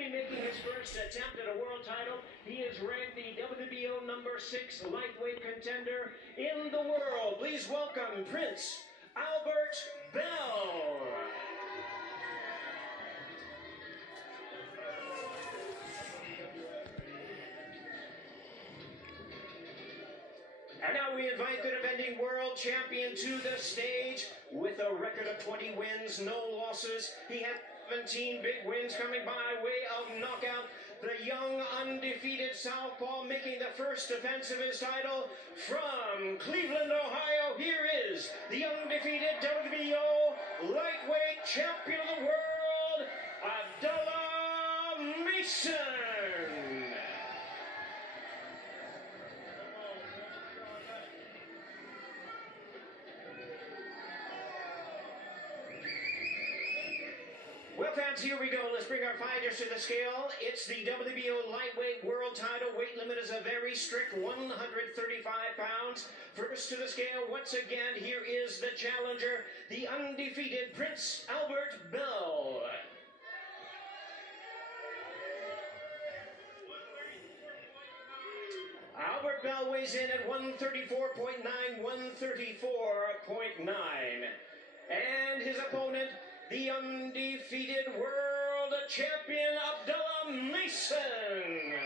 Making his first attempt at a world title, he is ranked the WBO #6 lightweight contender in the world. Please welcome Prince Albert Bell. And now we invite the defending world champion to the stage with a record of 20 wins, no losses. He had 17 big wins coming by way of knockout. The young undefeated southpaw making the first defense of his title from Cleveland, Ohio. Here is the undefeated WBO lightweight champion of the world, Abdullah Mason. Well, fans, here we go. Let's bring our fighters to the scale. It's the WBO lightweight world title. Weight limit is a very strict 135 pounds. First to the scale, once again, here is the challenger, the undefeated Prince Albert Bell. Albert Bell weighs in at 134.9, 134.9. And his opponent, the undefeated world champion, Abdullah Mason.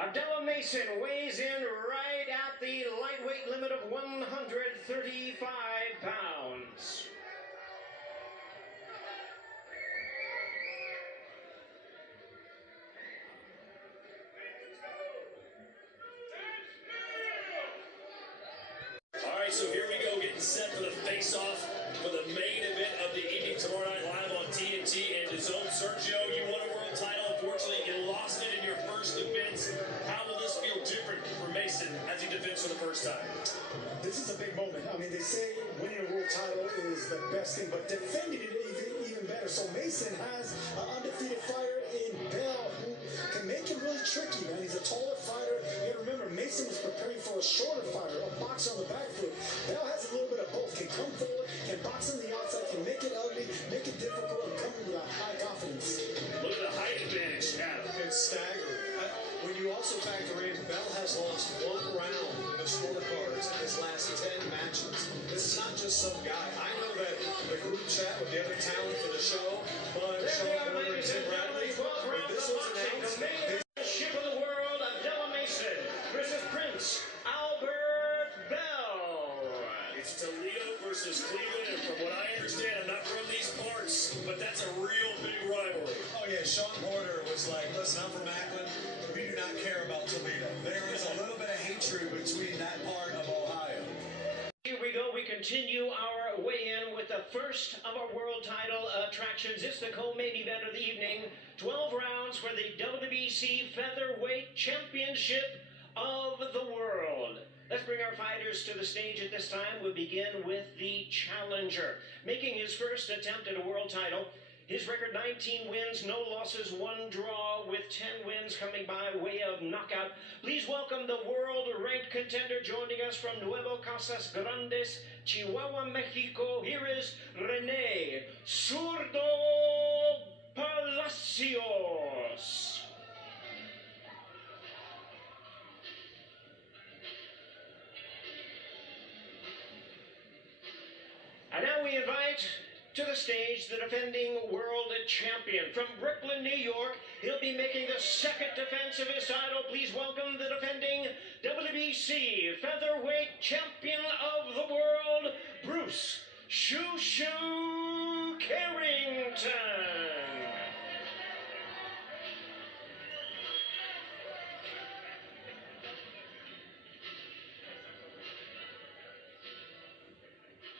Abdullah Mason weighs in right at the lightweight limit of 135 pounds. So here we go, getting set for the face-off for the main event of the evening tomorrow night live on TNT and DAZN. Sergio, you won a world title. Unfortunately, you lost it in your first defense. How will this feel different for Mason as he defends for the first time? This is a big moment. I mean, they say winning a world title is the best thing, but defending it even better. So Mason has an undefeated fighter in Bell who can make it really tricky, man. He's a taller fighter. You gotta remember, Mason was preparing for a shorter fighter, a boxer on the back foot. Bell has a little bit of both. Can come forward, can box on the outside, can make it ugly, make it difficult, and come in with a high confidence. Look at the height advantage, Adam. It's staggering. When you also factor in, Bell has lost one round in the scorecards in his last 10 matches. This is not just some guy. I know that the group chat with the other talent for the show, but Sean Porter and Tim Bradley, when this was announced, Ship of the world, Abdullah Mason versus Prince Albert Bell. It's Toledo versus Cleveland, and from what I understand, I'm not from these parts, but that's a real big rivalry. Oh yeah, Sean Porter was like, listen, I'm from Akron. We do not care about Toledo. There is a little bit of hatred between that part of Ohio. Here we go. We continue our weigh-in with the first of our world title attractions. It's the co-main event of the evening. 12 rounds for the WBC Featherweight Championship of the world. Let's bring our fighters to the stage at this time. We'll begin with the challenger. Making his first attempt at a world title. His record 19 wins, no losses, 1 draw, with 10 wins coming by way of knockout. Please welcome the world-ranked contender joining us from Nuevo Casas Grandes, Chihuahua, Mexico. Here is Rene Zurdo Palacios. And now we invite to the stage the defending world champion from Brooklyn, New York. He'll be making the second defense of his title. Please welcome the defending WBC Featherweight Champion of the World, Bruce Shoo Shoo Carrington.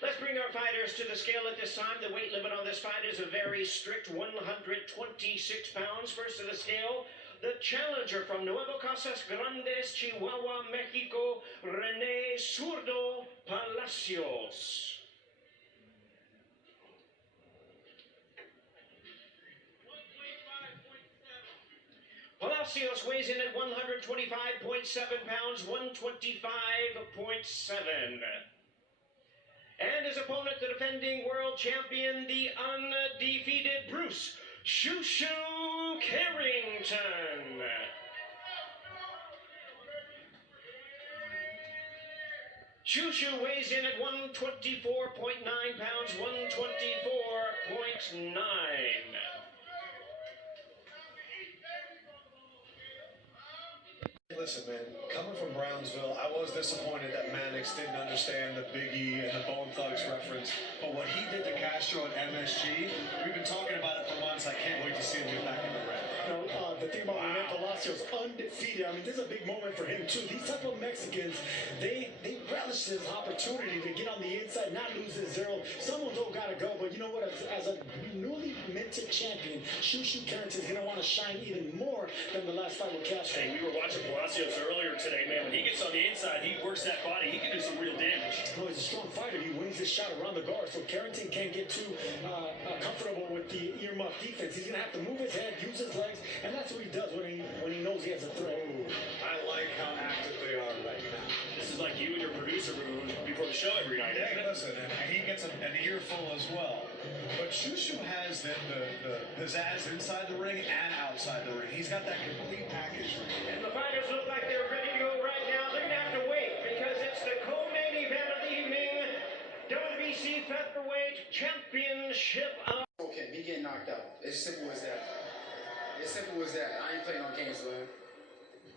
Let's bring our fighters to the scale at this time. The weight limit on this fight is a very strict 126 pounds. First to the scale, the challenger from Nuevo Casas Grandes, Chihuahua, Mexico, Rene Zurdo Palacios. Palacios weighs in at 125.7 pounds, 125.7. And his opponent, the defending world champion, the undefeated Bruce Shoo Carrington. Shoo weighs in at 124.9 pounds, 124.9. Listen, man, coming from Brownsville, I was disappointed that Mannix didn't understand the Big E and the Bone Thugs reference. But what he did to Castro at MSG, we've been talking about it for months. I can't wait to see him get back in the ring. You know, the thing about Rene Palacios, undefeated. I mean, this is a big moment for him, too. These type of Mexicans, they relish this opportunity to get on the inside, not lose his zero. Someone's all got to go. But you know what? As a newly minted champion, Shoo Carrington's going to want to shine even more than the last fight with Castro. Hey, we were watching Palacios earlier today, man. When he gets on the inside, he works that body. He can do some real damage. Oh, he's a strong fighter. He wins his shot around the guard, so Carrington can't get too comfortable with the earmuff defense. He's going to have to move his head, use his legs, and that's what he does when he knows he has a threat. I like how active they are right now. This is like you and your producer before the show every night, isn't Hey, it? listen, and he gets an earful as well. But Shoo has the pizzazz inside the ring and outside the ring. He's got that complete package right here. And the fighters look like they're ready to go right now. They're going to have to wait because it's the co-main event of the evening. WBC Featherweight Championship of... Okay, he getting knocked out. It's simple as that. It's simple as that. I ain't playing no games with him.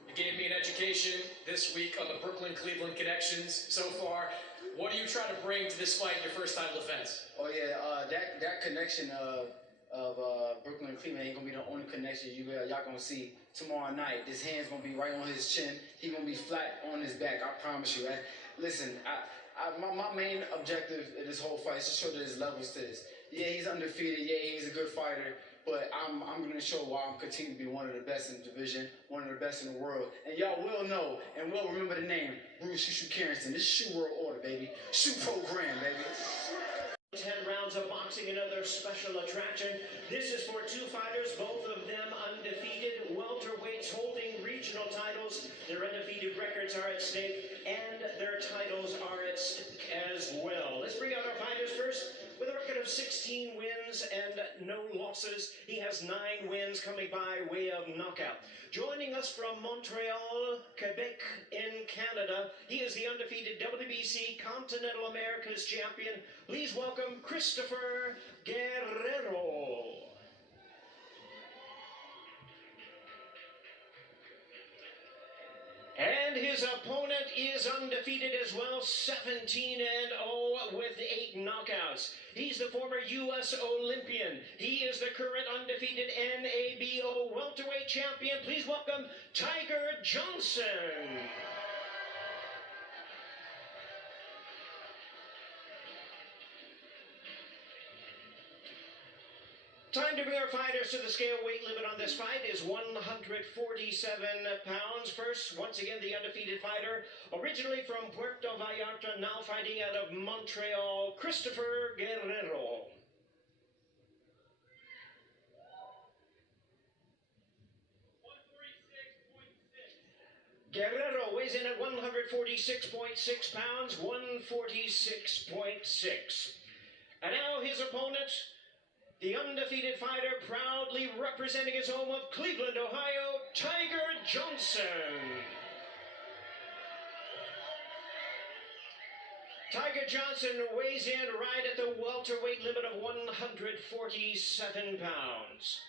You gave me an education this week on the Brooklyn-Cleveland connections so far. What are you trying to bring to this fight in your first title defense? Oh yeah, that connection of Brooklyn and Cleveland ain't gonna be the only connection y'all gonna see tomorrow night. His hand's gonna be right on his chin. He gonna be flat on his back. I promise you. Listen, my main objective in this whole fight is to show that there's levels to this. Yeah, he's undefeated. Yeah, he's a good fighter. But I'm going to show why I'm continuing to be one of the best in the division, one of the best in the world. And y'all will know and will remember the name, Bruce Shoo Carrington. This is Shoe World Order, baby. Shoe Program, baby. 10 rounds of boxing, another special attraction. This is for two fighters, both of them undefeated, welterweights holding regional titles. Their undefeated records are at stake, and their titles are at stake as well. Let's bring out our fighters first. With a record of 16 wins and no losses, he has 9 wins coming by way of knockout. Joining us from Montreal, Quebec in Canada, he is the undefeated WBC Continental Americas champion. Please welcome Christopher Guerrero. And his opponent is undefeated as well, 17-0 with 8 knockouts. He's the former U.S. Olympian. He is the current undefeated NABO welterweight champion. Please welcome Tiger Johnson. Time to bring our fighters to the scale. Weight limit on this fight is 147 pounds. First, once again, the undefeated fighter, originally from Puerto Vallarta, now fighting out of Montreal, Christopher Guerrero. Guerrero weighs in at 146.6 pounds, 146.6. And now his opponent, the undefeated fighter, proudly representing his home of Cleveland, Ohio, Tiger Johnson. Tiger Johnson weighs in right at the welterweight limit of 147 pounds.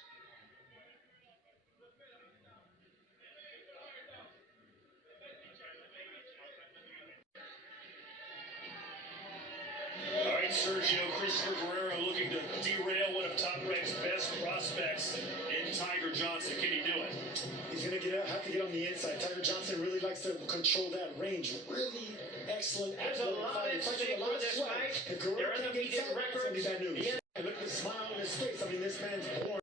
All right, Sergio, Christopher Guerrero looking to derail one of Top Rank's best prospects in Tiger Johnson. Can he do it? He's going to have to get on the inside. Tiger Johnson really likes to control that range. Really excellent. There's a lot at stake for this fight. If Guerrero Their can't get undefeated inside, it's going to be bad records. news. And look at the smile on his face. I mean, this man's born.